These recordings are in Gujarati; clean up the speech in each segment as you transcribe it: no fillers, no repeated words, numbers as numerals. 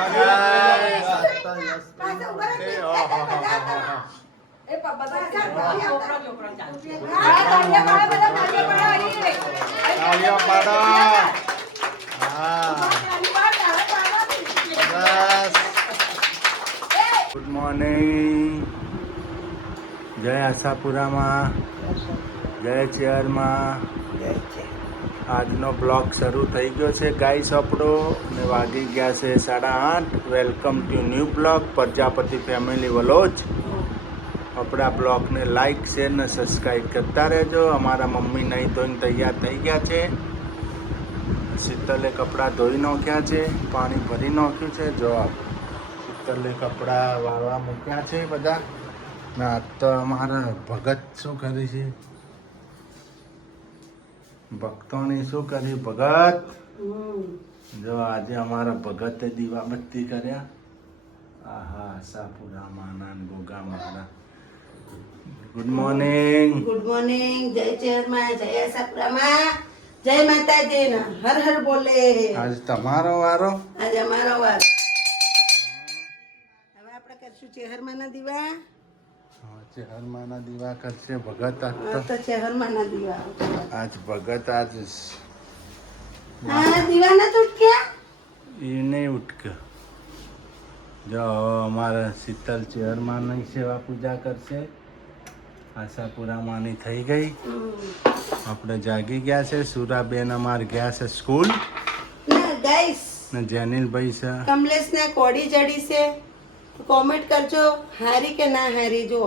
Good morning. જય આશાપુરામાં, જય ચેરમાં. આજનો બ્લોગ શરૂ થઈ ગયો છે ગાઈસ આપણો, અને વાગી ગયા છે 8:30. Welcome to new blog Prajapati family વલોચ. આપણા બ્લોગને લાઈક શેર ને સબસ્ક્રાઈબ કરતા રહેજો. અમારા મમ્મી નહીં ધોઈને તૈયાર થઈ ગયા છે. શીતલે કપડાં ધોઈ નાખ્યા છે, પાણી ભરી નાખ્યું છે. જો શીતલે કપડાં વાળવા મૂક્યા છે બધા. ના તો અમારા ભગત શું કરી છે? ભક્તોની શું કરી ભગત? જો આજે અમારા ભગતે દીવાબત્તી કર્યા. આહા, આશાપુરામાં ગોગા મારા. Good morning. Good morning. જય ચેરમાં, જય આશાપુરામાં, જય માતાજી. હર હર બોલે. આજ તમારો વારો. આજ અમારો વાર. હવે આપણે કરશું ચેહરમાંના દીવા. ચેહરમાંના દીવા કરશે ભગત. આજ તો ચેહરમાંના દીવા. આજ ભગત આજ દીવા ના તૂટક્યા એ નહીં ઉઠકે. જો અમારા શીતલ ચેહરમાંની સેવા પૂજા કરશે. આશાપુરામાંની થઈ ગઈ. આપણે જાગી ગયા છે. સુરાબેન અમાર ગયા છે સ્કૂલ. ના ગાઈસ, ને જેનિલભાઈ છે. કમલેશ ને કોડી જડી છે. કોમેન્ટ કરજો હારી કે ના હારી. જો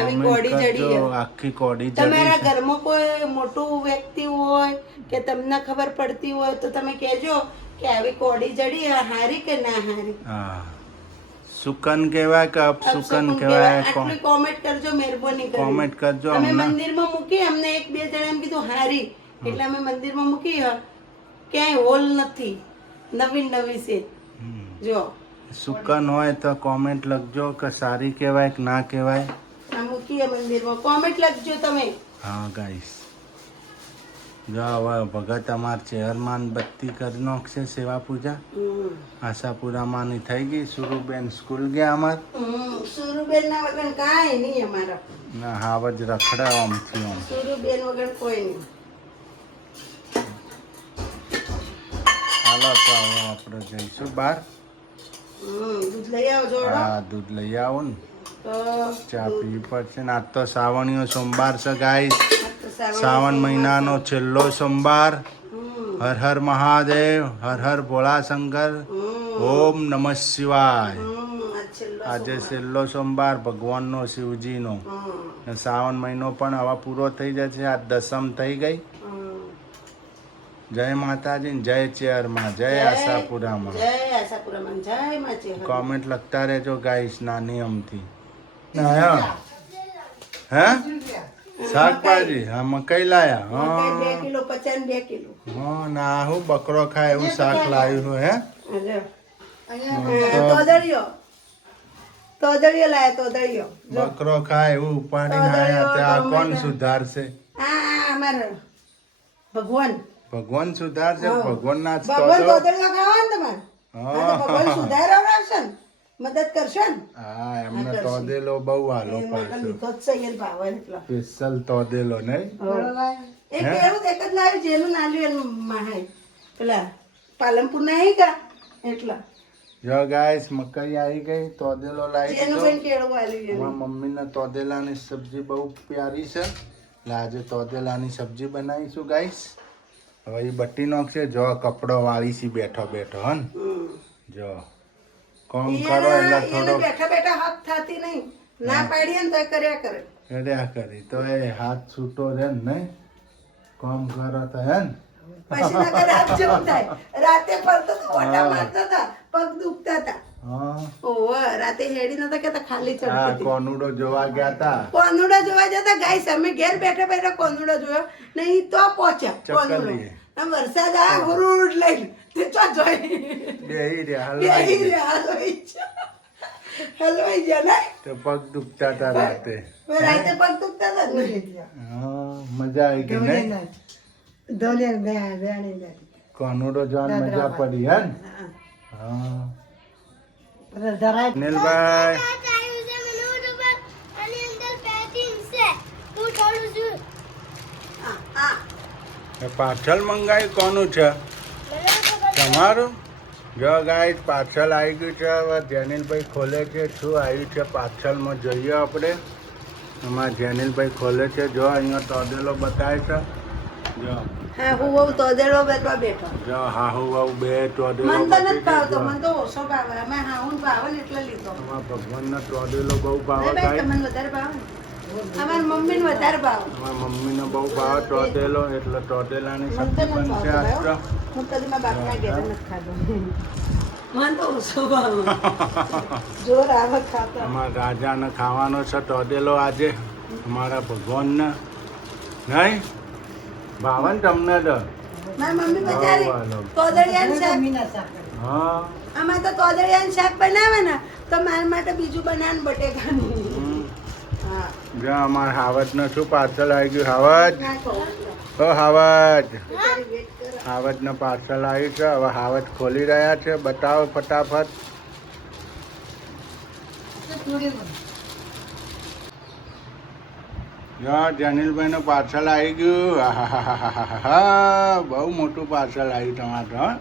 આવી કોડી જડી છે. આખી કોડી જડી. તમારા ઘરમાં કોઈ મોટું વ્યક્તિ હોય કે તમને ખબર પડતી હોય તો તમે કહેજો કે આવી કોડી જડી હારી કે ના હારી. હા, સુકન કહેવાય કે અપસુકન કહેવાય? આટલી કોમેન્ટ કરજો, મહેરબાની કરી કોમેન્ટ કરજો. અમે મંદિરમાં મૂકી, અમને એક બે જણા એમ કીધું હારી, એટલે અમે મંદિરમાં મૂકી. ક્યાંય હોલ નથી, નવી નવી છે. જો સુકન હોય તો કોમેન્ટ લખજો કે સારી કહેવાય કે ના કહેવાય. આ મૂકીએ મંદિરમાં, કોમેન્ટ લખજો તમે. હા ગાઈસ, જો હવે ભગત અમાર ચેહરમાન બત્તી કરી નાખશે સેવા પૂજા. આશાપુરામાંની થઈ ગઈ. સુરુબેન સ્કૂલ ગયા અમાર. સુરુબેન ના વગર કાંઈ નહીં અમારા. ના હાવ જ રખડે આમથી આમ. સુરુબેન વગર કોઈ નહીં. હાલો તો હવે આપણે જઈશું બહાર. દૂધ લઈ આવો જોડો. હા, દૂધ લઈ આવો ને. તો ચા પીવી પડશે ને. આજ તો શ્રાવણીયો સોમવાર છે ગાઈસ. આ તો શ્રાવણ મહિનાનો છેલ્લો સોમવાર. હર હર મહાદેવ, હર હર ભોળા શંકર, ઓમ નમઃ શિવાય. આજે છેલ્લો સોમવાર ભગવાનનો, શિવજીનો. શ્રાવણ મહિનો પણ હવે પૂરો થઈ જશે. આ દસમ થઈ ગઈ. જય માતાજી, જય ચેરમાં, જય આશાપુરામાં. જય આશાપુરામાં, જય માં ચેહર. કોમેન્ટ લખતા રહેજો ગાઈસ નાની અમથી. હે શાકભાજી? હા, મકાઈ લાયા. મકાઈ 2 હા કિલો 52 કિલો. હા, ના હું બકરો ખાય એવું શાક લાવ્યું છું. હે તોદળિયો લાયા, તોદળિયો. બકરો ખાય એવું ઉપાડીને આયા. ત્યાં કોણ સુધારશે? આ અમારા ભગવાન સુધારશે. ભગવાન ના ભગવાન તોદળિયો ખાવા ને તમારે. હા, ભગવાન સુધારવડાવશે ને, મદદ કરશે ને. હા, એમને તોદેલો બહુ હાલો પાછો. લીધો જ છે એને ભાવે એટલો. સ્પેશિયલ તોદેલો નહીં. એક એવું એક જ લાવ્યું, જેનું નાલ્યું એનું માહાય પેલા પાલનપુર ના આવી કા એટલા. જો ગાઈસ, મકાઈ આવી ગઈ. તોદેલો લાવી જેનું દીધો. પણ કેળું આલ્યું એનું. મારા મમ્મીને તોદેલાની સબ્જી બહુ પ્યારી છે, એટલે આજે તોદેલાની સબ્જી બનાવીશું ગાઈસ. હવે એ બટી નાખશે. જો કપડો વાળીશી બેઠો બેઠો. હન જો કામ કરો એટલે થોડો બેઠા બેઠા હાથ થાતી નહીં. ના પાડીએ ને તો કર્યા કરે. કર્યા કરી તો એ હાથ છૂટો રહે ને. નહીં કામ કરો તો હે ને. પછી ના કરે હાથ જેવું થાય. રાતે ફરતો તો ઓટા મારતા હતા, પગ દુખતા હતા. હા, ઓહો, રાતે હેડી નતા કેતા, ખાલી આ ચડતી હતી. કોનુડો જોવા ગયા તા. કોનુડા જોવા જતા ગાઈસ, અમે ઘેર બેઠા બેઠા કોનુડા જોયો નહીં તો પહોંચ્યા. કોનુડો ચકલીએ. આમ વરસાદ આ હુરુડ લઈને તે ચો જોઈ બેહી રહ્યા બેહી હલવાઈ ગયા. હલવાઈ ગયા ને. તો પગ દુખતા હતા રાતે. રાતે પગ દુખતા હતા ને. હા, મજા આવી ગઈ નહીં? કોનુડો જોવાની મજા પડી હે ને. હા, ધરાય અનિલભાઈ એ પાર્સલ મંગાવ્યું કોનું છે તમારું? જો ગાઈસ પાર્સલ આવી ગયું છે. હવે જેનિલભાઈ ખોલે છે. શું આવ્યું છે પાર્સલમાં જોઈએ આપણે. અમારા જેનિલભાઈ ખોલે છે. જો અહીંયા તોદેલો બતાવે છે. જો હા હું બહુ તોદેલો બેઠો બેઠો જો હાહુ વાહુ બે તોદેલો મન તો નથી બતાવી ભાવતો દીધો. મને તો ઓછો ભાવે અમે હાઉન ભાવે ને એટલે લીધો અમારા ભગવાનનો તોદેલો બહુ ભાવે ભાઈ ગાઈસ. તમને વધારે ભાવે ને? અમારી મમ્મીને વધારે ભાવે અમારા મમ્મીને બહુ ભાવે તોદેલો એટલે તોદેલાની મને તો સબ્જી નથી બનશે આજ ભાવતો તો. હું કદી મારા બાપના ઘેર નથી ખાધો મને તો ઓછો ભાવે જોર આવે ખાતા અમારા રાજાને ખાવાનો છે તોદેલો આજે. અમારા ભગવાનને નહીં ભાવે ને તમને તો. મારી મમ્મી બચારી વાહ. તોદળિયાનું શાક હા આમાં તો તોદળિયાનું શાક બનાવે ને તો મારા માટે બીજું બનાવે ને બટેકાનું હમ. હા જો અમારા હાવજને શું પાર્સલ આવી ગયું હાવજ? ના કહું ઓ હાવજ, બચારી વેટ કરે હાવજને પાર્સલ આવ્યું છે. હવે હાવજ ખોલી રહ્યા છે. બતાવો ફટાફટ. જો જનિલભાઈનું પાર્સલ આવી ગયું. આહાહાહાહાહા. બહુ મોટું પાર્સલ આવ્યું તમારે તો. હં?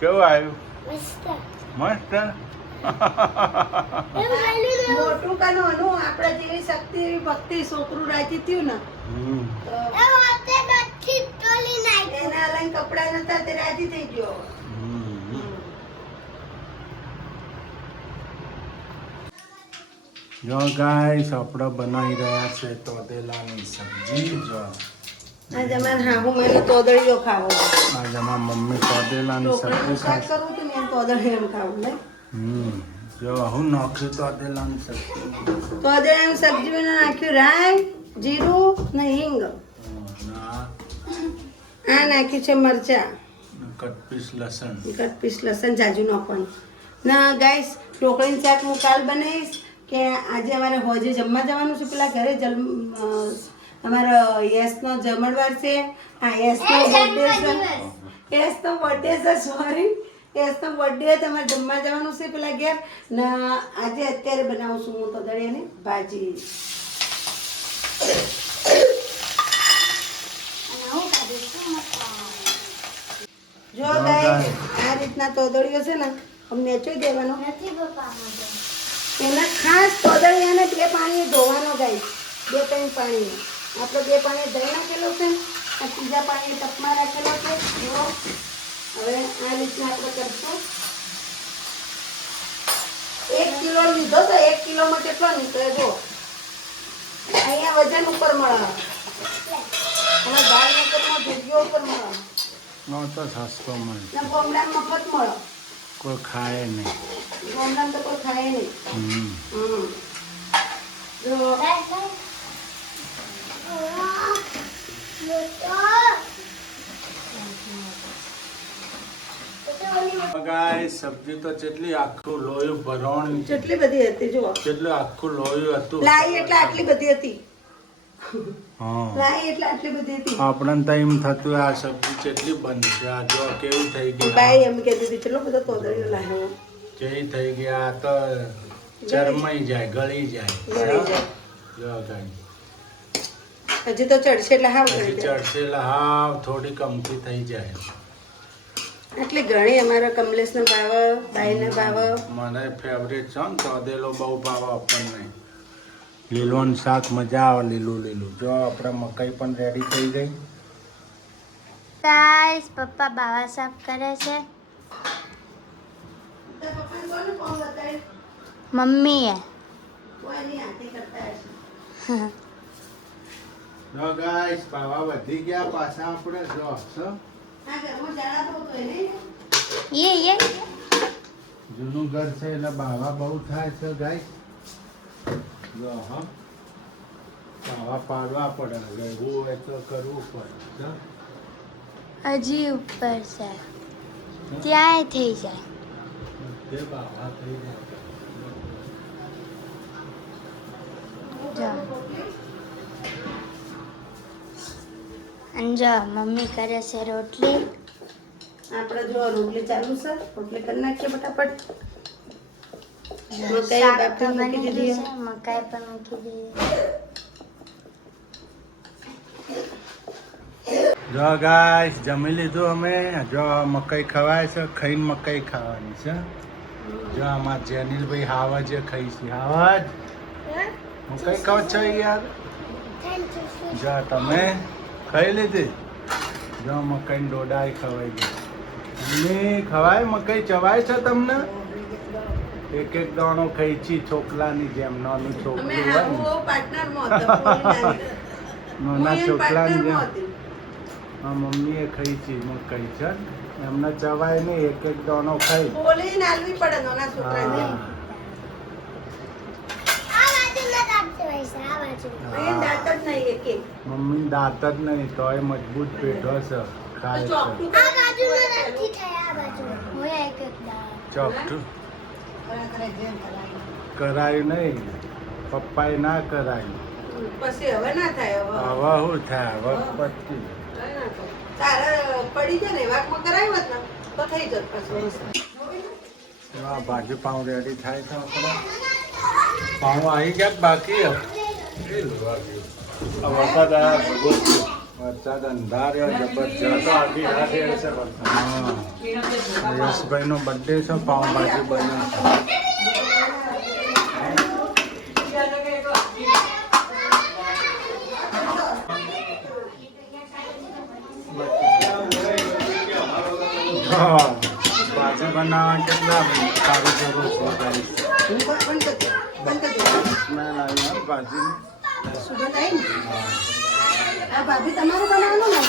કેવું આવ્યું? મસ્ત. મોટું કા નાનું આપણા જેવી શક્તિ એવી ભક્તિ છોકરું રાજી થયું ને હમ. તો એના લઈને કપડા નતા તે રાજી થઈ ગયો હમ. જો ગાઈસ આપણે બનાવી રહ્યા છે તોદેલાની સબ્જી. જો આજે અમારે હાહુ મને તોદળીઓ ખાવો આજે અમારા મમ્મી તોદેલાની ઢોકળીનું સબ્જી શાક ખાય. કરવું હતું ને એમ તોદળીઓ ખાવું ને જો હું નાખ્યું તોદેલાની સબ્જી. તોદળીયાનું સબ્જી બનાવી નાખ્યું રાઈ જીરું ને હિંગ ના આ નાખ્યું છે મરચા કટપીસ લસણ. કટ પીસ લસણ જાજુ નાખવાનું ના ગાઈસ ઢોકળીનું શાક હું કાલ બનાવીશ કે આજે અમારે હોજે જમવા જવાનું છે પેલા ઘરે અમારા યશનો જમણવાર છે હા યશનો બર્થડે છે યશનો બર્થડે છે સોરી યશનો બર્થડે તમારે જમવા જવાનું છે પેલા ઘેર ને આજે અત્યારે બનાવું છું હું તો દળિયાની ભાજી જો ગાઈસ આ રીતના તોદળીઓ છે ને અમને વેચી દેવાનો એના ખાસ તોદળિયાને બે પાણી ધોવાનો ગાઈસ બે ત્રણ પાણી આપણે બે પાણી ધોઈ નાખેલો છે આ ત્રીજા પાણી ટપમાં રાખેલો છે જુઓ હવે આ રીતના આપણે કરશું 1 કિલો લીધો તો 1 કિલોમાં કેટલો નીકળે જો અહીંયા વજન ઉપર મળે અને ભાવનગરમાં ભેગીઓ ઉપર મળે નો તો સસ્તો મળે. ને ગામડામાં મફત મળે કોઈ ખાય નહીં. ગામડામાં તો કોઈ ખાય નહીં હમ. જો ગાઈસ સબ્જી તો જેટલી આખું લોયું ભરવાનું કેટલી બધી હતી જુઓ જેટલું આખું લોયું હતું. લાઈ એટલે આટલી બધી હતી હા લાઈ એટલે આટલી બધી હતી આપણને તો એમ થતું આ સબ્જી કેટલી બનશે. આ જો કેવી થઈ ગઈ. બાઈ એમ કહેતી હતી ચલો બધો તોદળીઓ લાવ્યો કેવી થઈ ગઈ. આ તો ચરમાઈ જાય ગળી જાય. ગળી જાય. જો ગાઈસ હજી તો ચડશે એટલે હાવ પછી કરી દે ચડશે એટલે હાવ થોડી કમથી થઈ જાય. આટલી ઘણી અમારા કમલેશનો ભાવ બાઈને ભાવ મને ફેવરેટ છે ને તોદેલો બહુ ભાવ આપણને. લીલું શાક મજા આવે લીલું લીલું. જો આપણે મકાઈ પણ રેડી થઈ ગઈ. ગાઈસ પપ્પા બાવા સાફ કરે છે મમ્મીએ જો ગાઈસ પાવા વધી ગયા પાછા આપણે જો ये જૂનું ઘર છે એટલે બાવા બહુ થાય છે ગાઈસ. જો હા બાવા પાડવા પડે. રહેવું હોય તો કરવું પડે. જો. હજી ઉપર છે ત્યાંય થઈ જાય તે બાવા થઈ જાય. જો અને જો મમ્મી કરે છે રોટલી આપણે જો રોટલી ચાલુ છે રોટલી કરી નાખીએ ફટાફટ મકાઈ શાક તો બાફીને મૂકી બની દીધી. ગયું છે મકાઈ પણ મૂકી દીધી. જો ગાઈસ જમી લીધું અમે. જો મકાઈ ખવાય છે, ખાઈને મકાઈ ખાવાની છે. જો આમાં જેનિલભાઈ હાવજ ખાઈ છે. હાવજ મકાઈ ખાવ છો યાર? જો તમે ખાઈ લીધી? જો મકાઈ ડોડા ખવાઈ ગઈ. મમ્મી ખવાય મકાઈ ચવાય છે તમને? એક એક દાણો ખાઈ છી છોકલાની જેમ. નાનું અમે છોકરું હોય ને આવું પાર્ટનરમાં હતા, નાના છોકરાની જેમ. પાર્ટનરમાં હતી. હા મમ્મીએ ખાઈ છી મકાઈ છે. એમને ચવાય નહીં, એક એક દાણો ખાઈ. બોલીને આલવી પડે નાના છોકરાને. હા. એ દાંત જ નહીં એકે. મમ્મી દાંત જ નહીં તોય મજબૂત પેટો છે. ખાય તો છે ચોકઠું હું એક દાળ. ચોકઠું કરાયું નહીં. પપ્પાએ ના કરાયું. પછી હવે ના થાય હવે. હવે શું થાય? હવે પતી. તારે પડી જાય ને વાકમાં કરાવ્યું હોત ને તો થઈ જત પછી. આ ભાજી પાઉં રેડી થાય છે આપણે. પાઉં આવી ગયા કે બાકી છે? આ વરસાદ આવ્યા. વરસાદ અંધાર્યો જબરજસ્ત. હા. યશભાઈનો બર્થડે છે. પાઉંભાજી બને છે. હા. ભાજી બનાવવા કેટલા સારું જરૂર છે ગાઈસ. સ્મેલ આવી ને ભાજીની. સુગંધ આવી ને? આ ભાભી તમારું બનાવવાનું ને?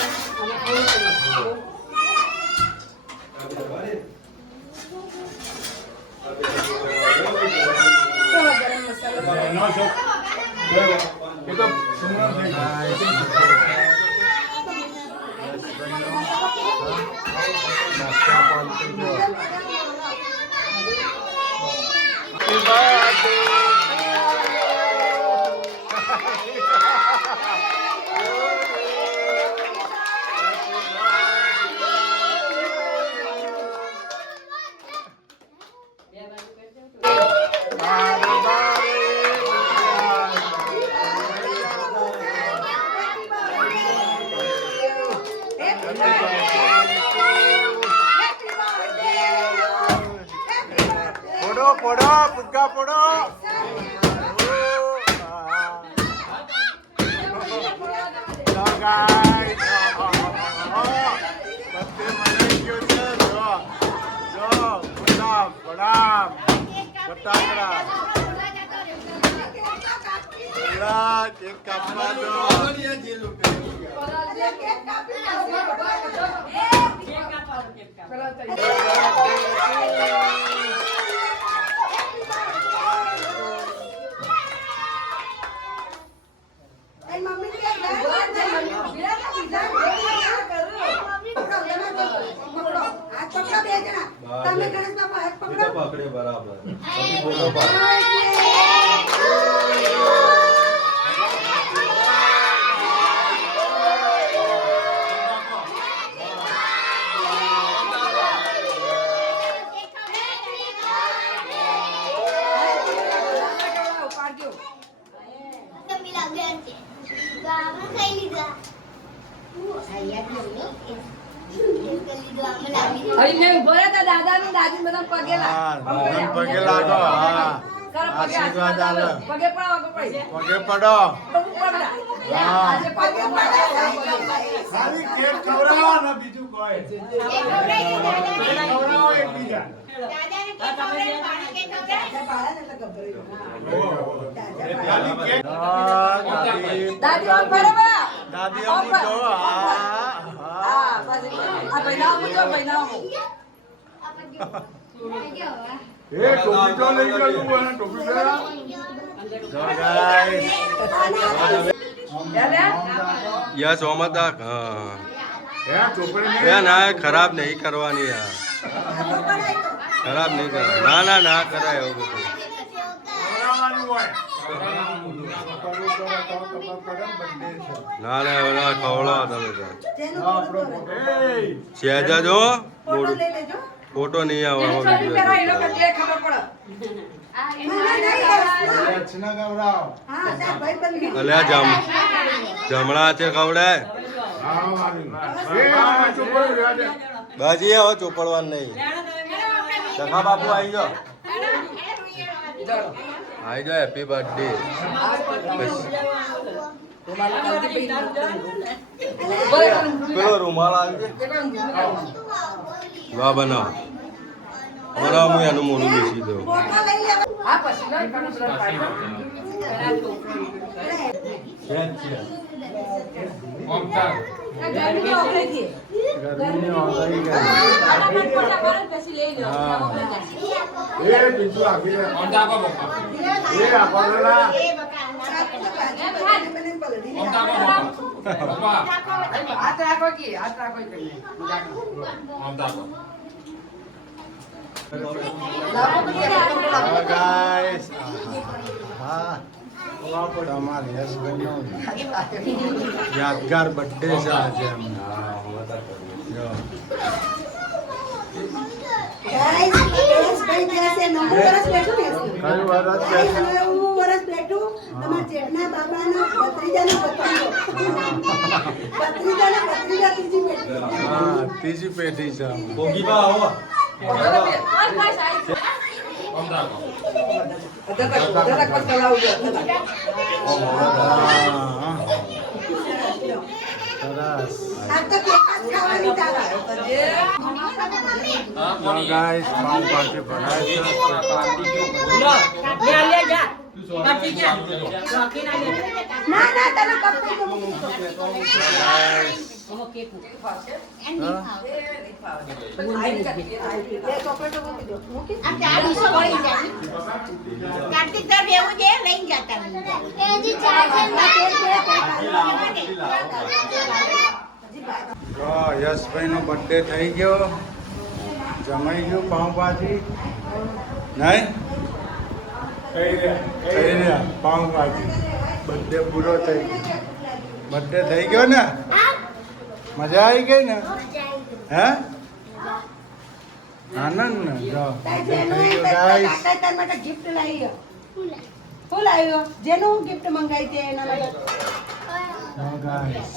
ગરમ મસાલો. એ તો પોડો પોડો પુગ્ગા પોડો. So guys, બધે મનાઈ ગયો છે. જો જો ગુલાબ બદામ ફટાકડા. કેક કાપવા દો. તમે ગણેશ બાપા હાથ પકડો. પકડે બરાબર. હા, દાદાને પગે લાગો. હા, આશીર્વાદ આલો. પગે પડો. હા. ખાલી કેક ખવડાવો ને બીજું કોઈ. ખવડાવો એકબીજા. ખાલી કેક. હા, દાદી અમુ જો. હા. એ ટોપી તો લઈ ગયો તું મને ટોપી પહેરા. So guys, યસ ઓમદા હા ચોપડી એ ના ખરાબ નહીં કરવાની યાર ખરાબ નહીં કરવાની ના ના ના કરાય એવું બધું ના ના એવા ખવડાવો તમે તો સહેજા જો મોડું ફોટો નહીં આવે આમાં વિડીયો રચના ગવરાવ હા તાર ભાઈ બંધ અલ્યા જમણા હાથે ખવડાય બાજી હવે ચોપડવાનું નહીં સખા બાપુ આવી જાઓ હેપી બર્થડે પેલો રૂમાલ આવી વાહ બનાવ બનાવ હું એનું મોઢું બેસી દઉં ગાઈસ હા તમારી યશભાઈનો યાદગાર બર્થડે છે આજે એમનો. જો. ગાઈસ ભાઈ જશે 9 વર્ષ બેઠું ને કયું વરસ બેઠું? 9 વર્ષ બેઠું તમારા જેઠના બાબાના ભત્રીજાનો ભત્રીજો ત્રીજી બેઠી હા ત્રીજી પેઢી છે ભોગીબા આવો સરસ આ તો કેક જ ખાવાની તારા ગાઈસ પાવભાજી બનાવી ના ના તને કપી તો કાર્તિક તાર બેવું છે લઈને જતા યશભાઈ નો બર્થડે થઈ ગયો જમાઈ ગયું પાવભાજી નહીં થઈ રહ્યા પાવભાજી બર્થડે પૂરો થઈ ગયો બર્થડે થઈ ગયો ને મજા આવી ગઈ ને હે આનંદ ને જો birthday થઈ ગયો ગાઈસ તાર માટે ગિફ્ટ લાવ્યો શું લાવ્યો જેનું ગિફ્ટ મંગાવી તે એના માટે ગાઈસ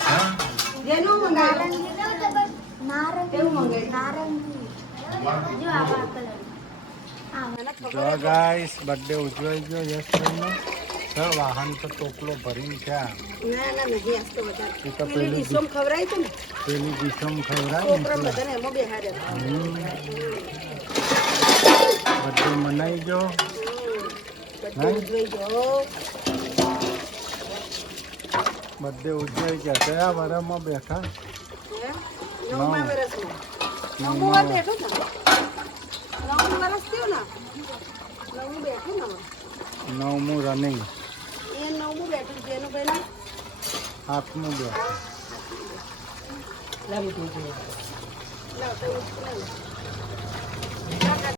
જેનું મંગાવ્યું કેવું મંગાવ્યું જો ગાઈસ બર્થડે ઉજવાઈ ગયો યશભાઈનો વાહન તો ટોપલો ભરીને થયા ના ના નહીં આજ તો વધારે એ તો પેલું ડીશોમ ખવડાવી તું ને પેલી દિશમ ખવડાવે છોકરા બધાને એમાં બેહાડ્યા બર્થડે મનાઈ ગયો બધું ઉજવાઈ ગયો બર્થડે ઉજવાઈ ગયા કયા વરમાં બેઠા હે? નવમા વર્ષમાં નવમું વાર બેઠું ને નવમું વર્ષ થયું ને નવમું બેઠું ને હવે. નવમું રનિંગ એ નવમું બેઠું જેનું પહેલા આઠમું બેઠું લાવ તો ઉઠ